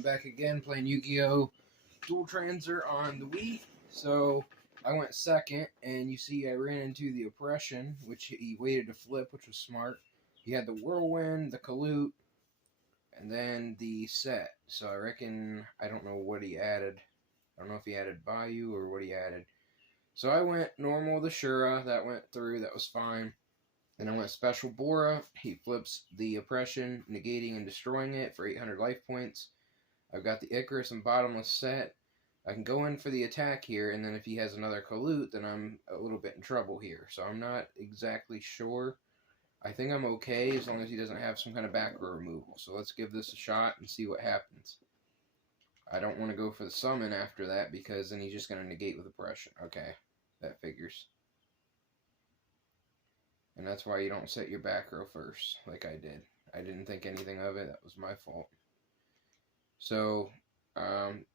I'm back again playing Yu-Gi-Oh! Dual Transer on the Wii. So I went second, and you see I ran into the Oppression, which he waited to flip, which was smart. He had the Whirlwind, the Kalute, and then the set. So I reckon, I don't know what he added. I don't know if he added Vayu or what he added. So I went normal the Shura. That went through. That was fine. Then I went Special Bora. He flips the Oppression, negating and destroying it for 800 life points. I've got the Icarus and Bottomless set. I can go in for the attack here, and then if he has another Kalute, then I'm a little bit in trouble here. So I'm not exactly sure. I think I'm okay as long as he doesn't have some kind of back row removal. So let's give this a shot and see what happens. I don't want to go for the summon after that because then he's just going to negate with Oppression. Okay, that figures. And that's why you don't set your back row first, like I did. I didn't think anything of it. That was my fault. So,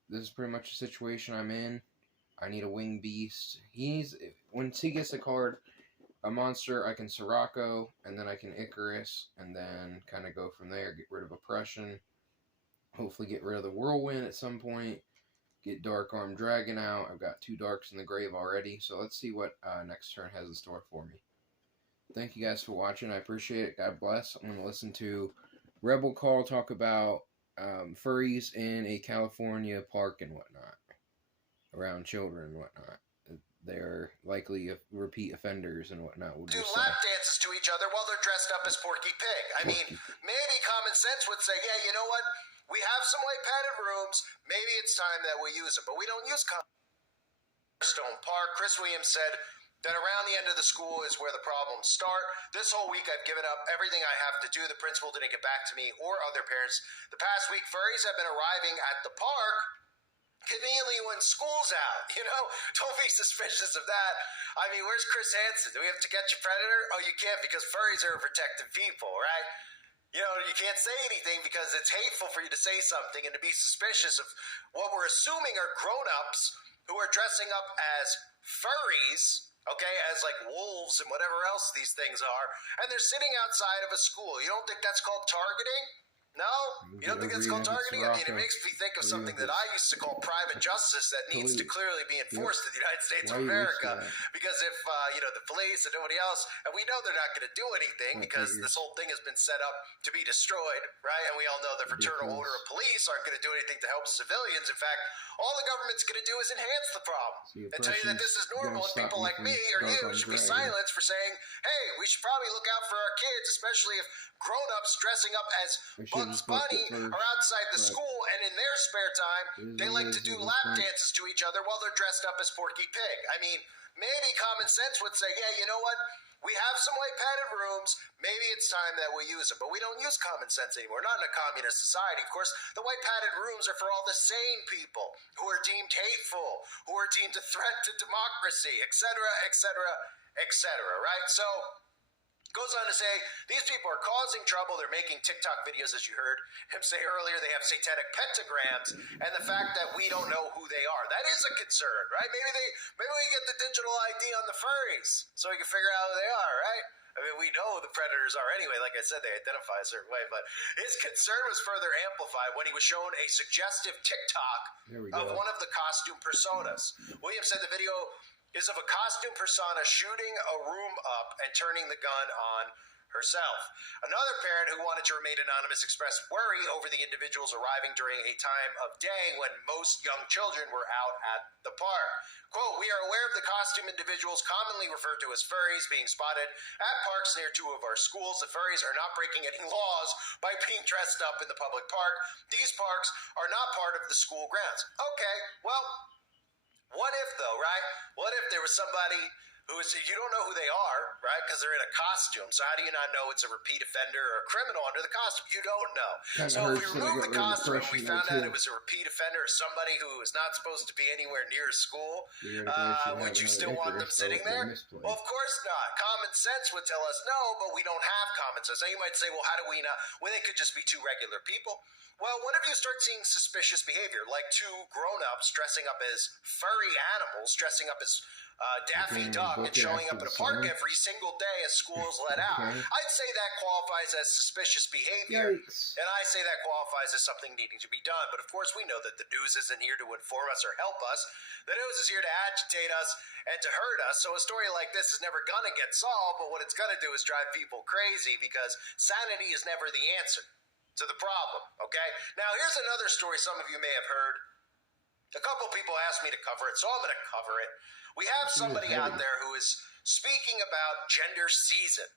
this is pretty much the situation I'm in. I need a Winged Beast. Once he gets a card, a monster, I can Sirocco, and then I can Icarus, and then kind of go from there. Get rid of Oppression. Hopefully get rid of the Whirlwind at some point. Get Dark Arm Dragon out. I've got 2 Darks in the grave already. So let's see what next turn has in store for me. Thank you guys for watching. I appreciate it. God bless. I'm going to listen to Rebel Call talk about furries in a California park and whatnot. Around children and whatnot. They're likely repeat offenders and whatnot. Do lap dances to each other while they're dressed up as Porky Pig. I mean, maybe common sense would say, yeah, you know what? We have some white padded rooms. Maybe it's time that we use them. But we don't use Stone Park. Chris Williams said that around the end of the school is where the problems start. This whole week I've given up everything I have to do. The principal didn't get back to me or other parents. The past week, furries have been arriving at the park conveniently when school's out. You know, don't be suspicious of that. I mean, where's Chris Hansen? Do we have to catch a predator? Oh, you can't because furries are protective people, right? You know, you can't say anything because it's hateful for you to say something and to be suspicious of what we're assuming are grown-ups who are dressing up as furries, okay, as like wolves and whatever else these things are, and they're sitting outside of a school. You don't think that's called targeting? No? You don't think that's called targeting? I mean, it makes me think of something that I used to call private justice that needs to clearly be enforced in the United States of America. Because if, the police and nobody else, and we know they're not going to do anything because this whole thing has been set up to be destroyed, right? And we all know the Fraternal Order of Police aren't going to do anything to help civilians. In fact, all the government's going to do is enhance the problem and tell you that this is normal and people like me or you should be silenced for saying, hey, we should probably look out for our kids, especially if grown-ups dressing up as Bugs Bunny are outside the school and in their spare time they like to do lap dances to each other while they're dressed up as Porky Pig. I mean, maybe common sense would say, yeah, you know what? We have some white padded rooms. Maybe it's time that we use them. But we don't use common sense anymore. Not in a communist society. Of course, the white padded rooms are for all the sane people who are deemed hateful, who are deemed a threat to democracy, etc., etc., etc., right? So goes on to say, these people are causing trouble. They're making TikTok videos, as you heard him say earlier. They have satanic pentagrams, and the fact that we don't know who they are. That is a concern, right? Maybe we get the digital ID on the furries so we can figure out who they are, right? I mean, we know who the predators are anyway. Like I said, they identify a certain way. But his concern was further amplified when he was shown a suggestive TikTok of one of the costume personas. Williams said the video is of a costume persona shooting a room up and turning the gun on herself. Another parent who wanted to remain anonymous expressed worry over the individuals arriving during a time of day when most young children were out at the park. Quote, we are aware of the costume individuals commonly referred to as furries being spotted at parks near 2 of our schools. The furries are not breaking any laws by being dressed up in the public park. These parks are not part of the school grounds. Okay, well, what if, though, right? What if there was somebody who is, you don't know who they are, right? Because they're in a costume. So how do you not know it's a repeat offender or a criminal under the costume? You don't know. So if we removed the costume and we found out it was a repeat offender or somebody who is not supposed to be anywhere near school, would you still want them sitting there? Well, of course not. Common sense would tell us no, but we don't have common sense. Now you might say, well, how do we not? Well, they could just be 2 regular people. Well, what if you start seeing suspicious behavior, like 2 grown-ups dressing up as furry animals, dressing up as Daffy Duck and showing up at a park every single day as school's let out. I'd say that qualifies as suspicious behavior. Yikes. And I say that qualifies as something needing to be done. But of course, we know that the news isn't here to inform us or help us. The news is here to agitate us and to hurt us. So a story like this is never going to get solved, but what it's going to do is drive people crazy because sanity is never the answer to the problem, okay? Now, here's another story some of you may have heard. A couple people asked me to cover it, so I'm going to cover it. We have somebody out there who is speaking about gender season.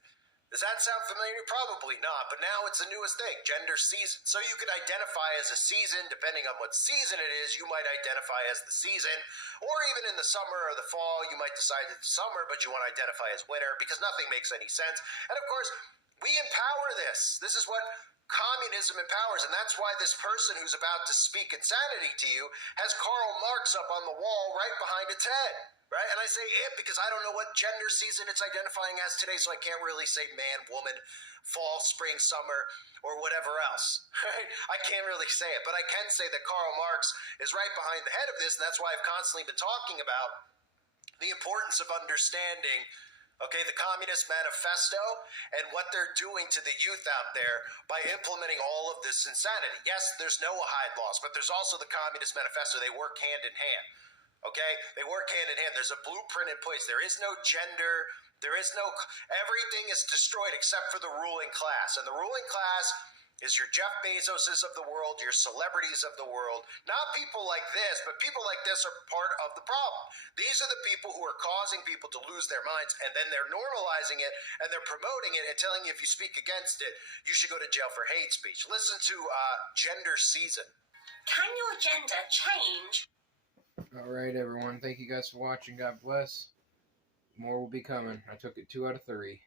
Does that sound familiar? Probably not, but now it's the newest thing, gender season. So you could identify as a season, depending on what season it is, you might identify as the season, or even in the summer or the fall, you might decide it's summer, but you want to identify as winter, because nothing makes any sense. And of course, we empower this. This is what communism empowers, and that's why this person who's about to speak insanity to you has Karl Marx up on the wall right behind its head. Right? And I say it because I don't know what gender season it's identifying as today, so I can't really say man, woman, fall, spring, summer, or whatever else. Right? I can't really say it, but I can say that Karl Marx is right behind the head of this, and that's why I've constantly been talking about the importance of understanding, okay, the Communist Manifesto and what they're doing to the youth out there by implementing all of this insanity. Yes, there's Noahide laws, but there's also the Communist Manifesto. They work hand in hand. Okay? They work hand in hand. There's a blueprint in place. There is no gender. There is no... Everything is destroyed except for the ruling class. And the ruling class is your Jeff Bezoses of the world, your celebrities of the world. Not people like this, but people like this are part of the problem. These are the people who are causing people to lose their minds, and then they're normalizing it, and they're promoting it, and telling you if you speak against it, you should go to jail for hate speech. Listen to Gender Season. Can your gender change? Alright, everyone. Thank you guys for watching. God bless. More will be coming. I took it 2 out of 3.